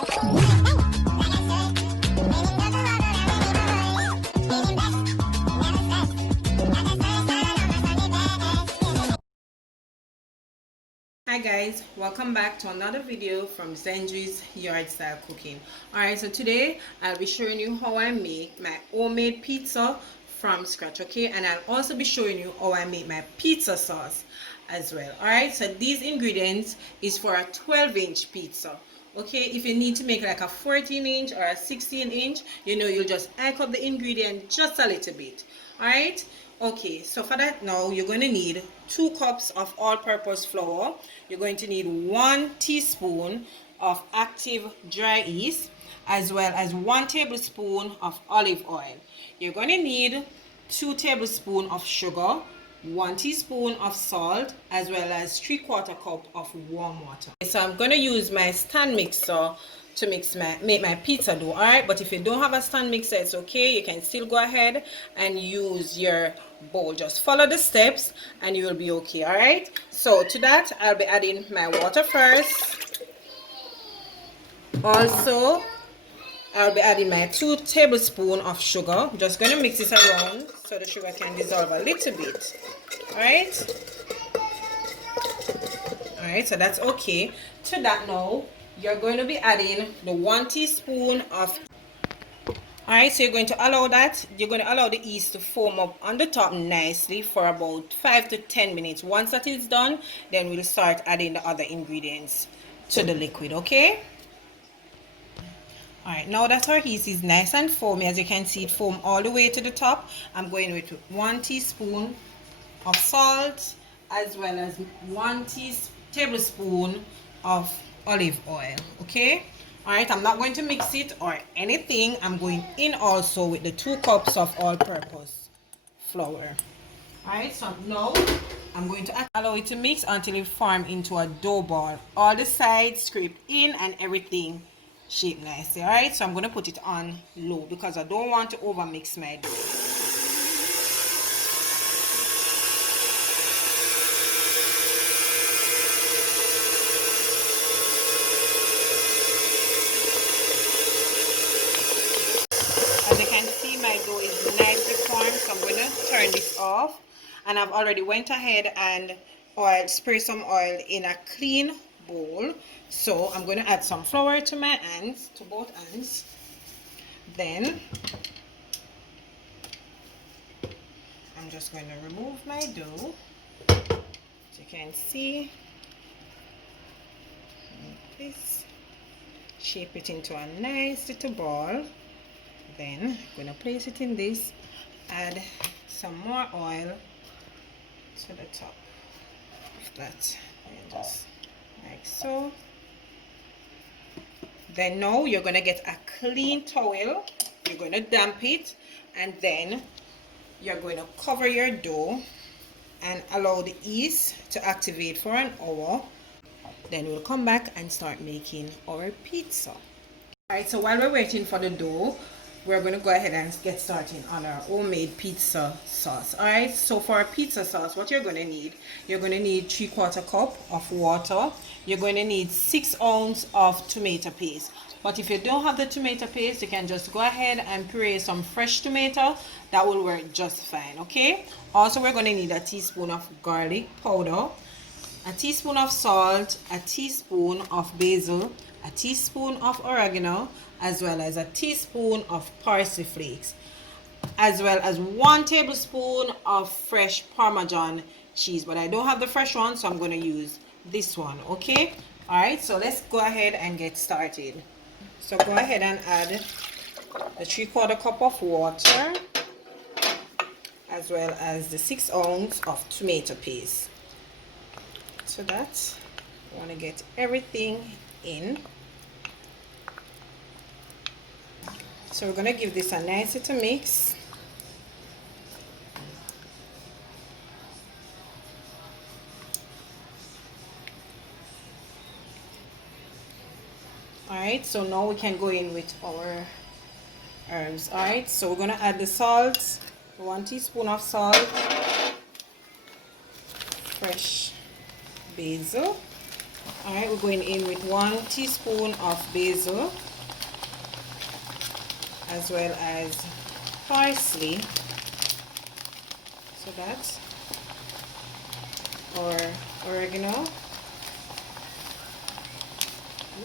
Hi guys, welcome back to another video from Zenji's Yard Style Cooking. Alright, so today I'll be showing you how I make my homemade pizza from scratch, okay? And I'll also be showing you how I make my pizza sauce as well. Alright, so these ingredients is for a 12-inch pizza. Okay, if you need to make like a 14-inch or a 16-inch, you'll just hike up the ingredient just a little bit. Alright, okay, so for that now you're going to need 2 cups of all-purpose flour. You're going to need 1 teaspoon of active dry yeast, as well as 1 tablespoon of olive oil. You're going to need 2 tablespoons of sugar, 1 teaspoon of salt, as well as 3/4 cup of warm water. So I'm going to use my stand mixer to make my pizza dough. Alright, but if you don't have a stand mixer, it's okay. You can still go ahead and use your bowl. Just follow the steps and you will be okay. Alright, so to that I'll be adding my water first. Also I'll be adding my 2 tablespoons of sugar. I'm just going to mix this around so the sugar can dissolve a little bit. Alright, so that's okay. To that now, you're going to be adding the 1 teaspoon of... Alright, so you're going to allow the yeast to foam up on the top nicely for about 5 to 10 minutes. Once that is done, then we'll start adding the other ingredients to the liquid, okay? Alright, now that our yeast is nice and foamy, as you can see it foam all the way to the top, I'm going with 1 teaspoon of salt, as well as 1 tablespoon of olive oil, okay? Alright, I'm not going to mix it or anything. I'm going in also with the 2 cups of all-purpose flour. Alright, so now I'm going to allow it to mix until it forms into a dough ball. All the sides scraped in and everything shaped nicely. Alright, so I'm going to put it on low because I don't want to over mix my dough. As you can see, my dough is nicely formed, so I'm going to turn this off. And I've already went ahead and spray some oil in a clean bowl. So I'm going to add some flour to my hands, to both hands. Then I'm just going to remove my dough. As you can see, like this, shape it into a nice little ball. Then I'm going to place it in this, add some more oil to the top of that, and just like so. Then now you're going to get a clean towel, you're going to damp it, and then you're going to cover your dough and allow the yeast to activate for an hour. Then we'll come back and start making our pizza. Alright, so while we're waiting for the dough, we're going to go ahead and get started on our homemade pizza sauce. Alright, so for our pizza sauce, what you're going to need 3/4 cup of water. You're going to need 6 ounces of tomato paste. But if you don't have the tomato paste, you can just go ahead and puree some fresh tomato. That will work just fine, okay? Also, we're going to need a teaspoon of garlic powder, a teaspoon of salt, a teaspoon of basil, a teaspoon of oregano, as well as a teaspoon of parsley flakes, as well as 1 tablespoon of fresh Parmesan cheese. But I don't have the fresh one, so I'm going to use this one, okay? Alright, so let's go ahead and get started. So go ahead and add the 3/4 cup of water, as well as the 6 ounces of tomato paste. So that I want to get everything in. So we're going to give this a nice little mix. Alright, so now we can go in with our herbs. Alright, so we're going to add the salt, 1 teaspoon of salt, fresh basil, All right, we're going in with 1 teaspoon of basil, as well as parsley. So that's or oregano.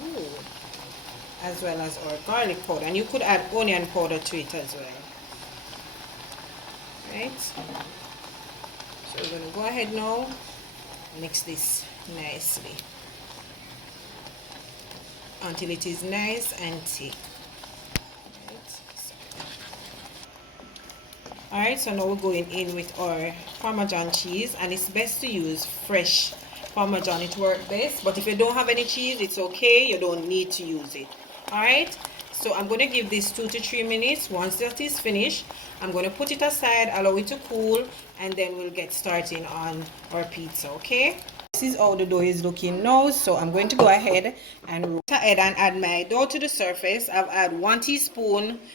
Ooh. As well as our garlic powder, and you could add onion powder to it as well. Right, so we're going to go ahead now, mix this nicely until it is nice and thick. Alright, so now we're going in with our Parmesan cheese, and it's best to use fresh Parmesan. It works best, but if you don't have any cheese, it's okay, you don't need to use it. Alright, so I'm going to give this 2 to 3 minutes. Once that is finished, I'm going to put it aside, allow it to cool, and then we'll get starting on our pizza. Okay, this is how the dough is looking now, so I'm going to go ahead and add my dough to the surface. I've added 1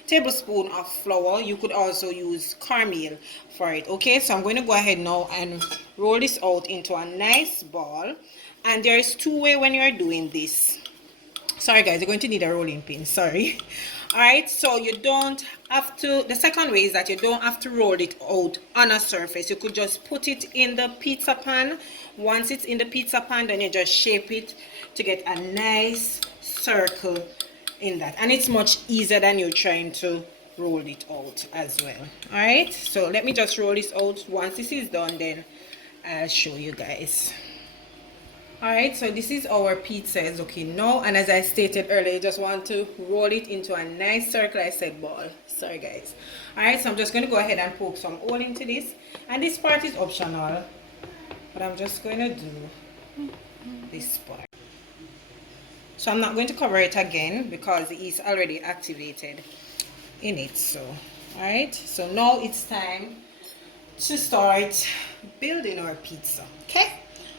tablespoon of flour. You could also use cornmeal for it. Okay, so I'm going to go ahead now and roll this out into a nice ball. And there's 2 ways when you're doing this. Sorry guys, you're going to need a rolling pin, sorry. Alright, so you don't have to, the second way is that you don't have to roll it out on a surface. You could just put it in the pizza pan. Once it's in the pizza pan, then you just shape it to get a nice circle in that. And it's much easier than you trying to roll it out as well. Alright, so let me just roll this out. Once this is done, then I'll show you guys. Alright, so this is our pizza is looking now, and as I stated earlier, you just want to roll it into a nice circle. I said ball, sorry guys. Alright, so I'm just going to go ahead and poke some oil into this, and this part is optional, but I'm just going to do this part. So I'm not going to cover it again because the yeast already activated in it. So alright, so now it's time to start building our pizza. Okay,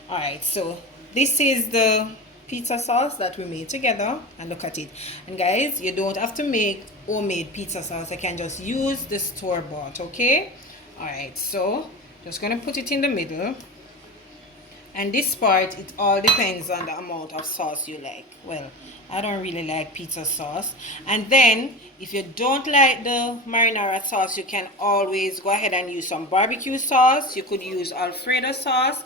alright, so this is the pizza sauce that we made together, and look at it. And guys, you don't have to make homemade pizza sauce. I can just use the store-bought. Okay, alright, so just gonna put it in the middle, and this part, it all depends on the amount of sauce you like. Well, I don't really like pizza sauce. And then if you don't like the marinara sauce, you can always go ahead and use some barbecue sauce. You could use Alfredo sauce,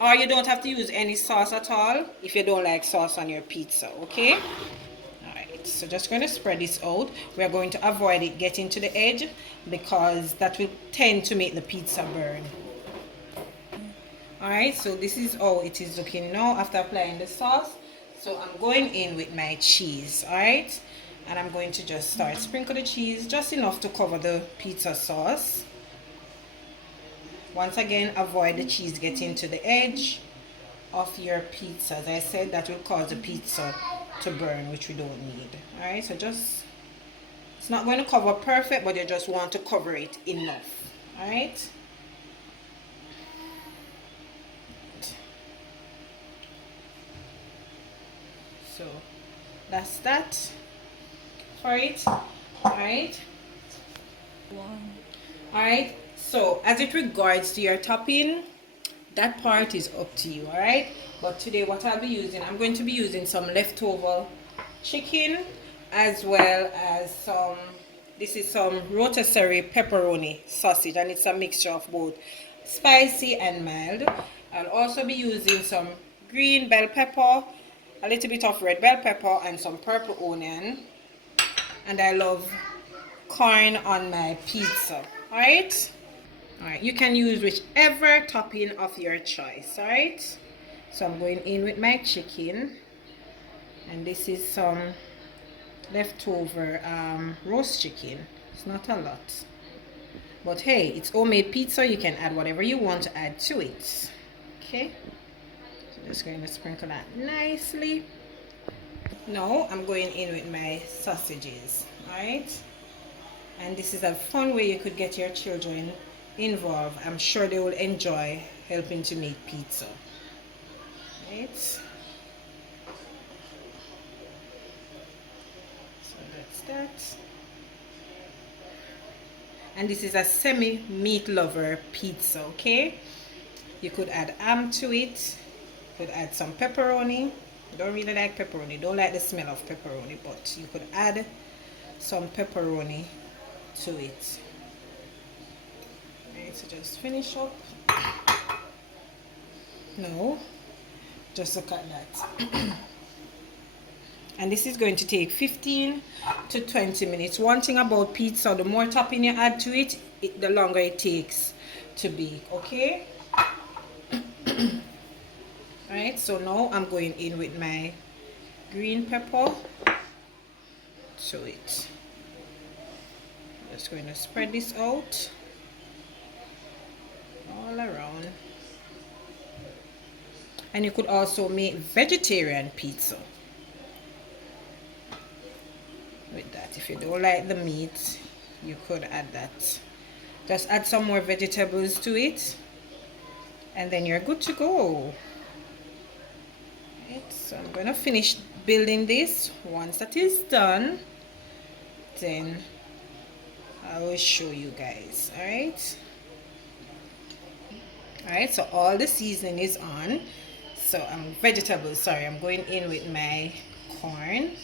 or you don't have to use any sauce at all if you don't like sauce on your pizza. Okay, alright, so just going to spread this out. We are going to avoid it getting to the edge because that will tend to make the pizza burn. Alright, so this is how it is looking now after applying the sauce. So I'm going in with my cheese. Alright, and I'm going to just start sprinkle the cheese just enough to cover the pizza sauce. Once again, avoid the cheese getting to the edge of your pizza. As I said, that will cause the pizza to burn, which we don't need. Alright, so just, it's not going to cover perfect, but you just want to cover it enough. Alright, so that's that for it. Alright, alright, so as it regards to your topping, that part is up to you. Alright, but today what I'll be using, I'm going to be using some leftover chicken, as well as some, this is some rotisserie pepperoni sausage, and it's a mixture of both spicy and mild. I'll also be using some green bell pepper, a little bit of red bell pepper, and some purple onion. And I love corn on my pizza. Alright, alright, you can use whichever topping of your choice. Alright, so I'm going in with my chicken, and this is some leftover roast chicken. It's not a lot, but hey, it's homemade pizza. You can add whatever you want to add to it. Okay, so just going to sprinkle that nicely. Now I'm going in with my sausages. Alright, and this is a fun way you could get your children involved. I'm sure they will enjoy helping to make pizza. Right, so that's that. And this is a semi meat lover pizza. Okay, you could add ham to it, could add some pepperoni. Don't really like pepperoni, don't like the smell of pepperoni, but you could add some pepperoni to it. Right, so just finish up. No, just look at that. And this is going to take 15 to 20 minutes. One thing about pizza, the more topping you add to it, the longer it takes to bake, okay? Alright, so now I'm going in with my green pepper to it. Just going to spread this out all around. And you could also make vegetarian pizza with that. If you don't like the meat, you could add that. Just add some more vegetables to it, and then you're good to go. Right, so I'm gonna finish building this. Once that is done, then I will show you guys. Alright, so all the seasoning is on. So vegetables, sorry, I'm going in with my corn.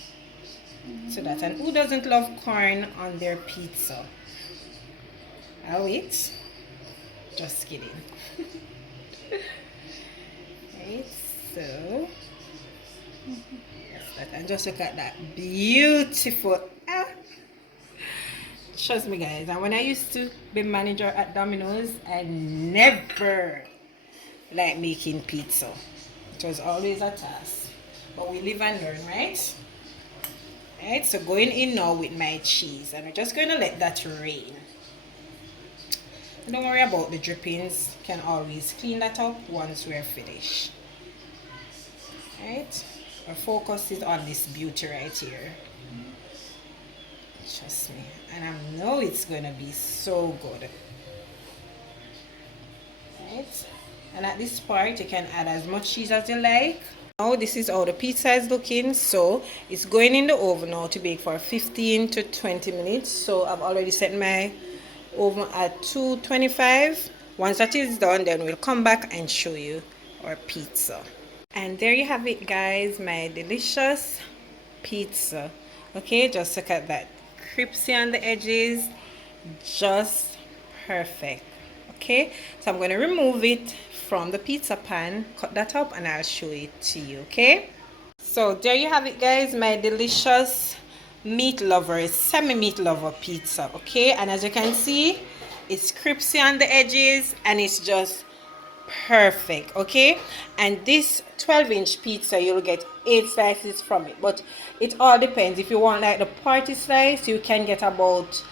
So that, and who doesn't love corn on their pizza? I'll wait. Just kidding. Right, so that, and just look at that beautiful. Trust me, guys. And when I used to be manager at Domino's, I never liked making pizza. It was always a task, but we live and learn, right? Right, so going in now with my cheese, and we're just going to let that rain. Don't worry about the drippings, can always clean that up once we're finished. Right, our focus is on this beauty right here. Trust me, and I know it's gonna be so good. Right, and at this part you can add as much cheese as you like. Now this is how the pizza is looking. So it's going in the oven now to bake for 15 to 20 minutes. So I've already set my oven at 225. Once that is done, then we'll come back and show you our pizza. And there you have it, guys, my delicious pizza. Okay, just look at that, crispy on the edges, just perfect. Okay, so I'm going to remove it from the pizza pan, cut that up, and I'll show it to you. Okay, so there you have it, guys, my delicious meat lover, semi meat lover pizza. Okay, and as you can see, it's crispy on the edges and it's just perfect. Okay, and this 12-inch pizza, you'll get 8 slices from it, but it all depends. If you want like the party slice, you can get about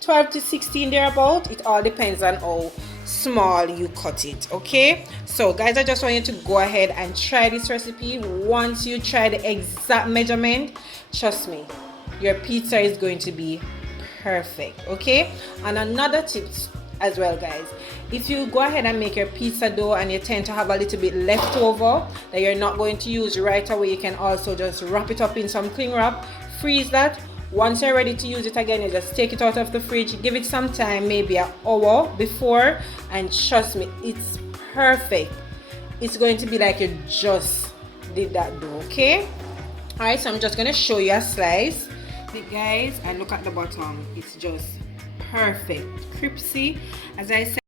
12 to 16 thereabout. It all depends on how small you cut it. Okay, so guys, I just want you to go ahead and try this recipe. Once you try the exact measurement, trust me, your pizza is going to be perfect. Okay, and another tip as well, guys, if you go ahead and make your pizza dough and you tend to have a little bit left over that you're not going to use right away, you can also just wrap it up in some cling wrap, freeze that. Once you're ready to use it again, you just take it out of the fridge, give it some time, maybe an hour before, and trust me, it's perfect. It's going to be like you just did that dough. Okay, all right, so I'm just going to show you a slice, guys, and look at the bottom. It's just perfect, crispy. As I said,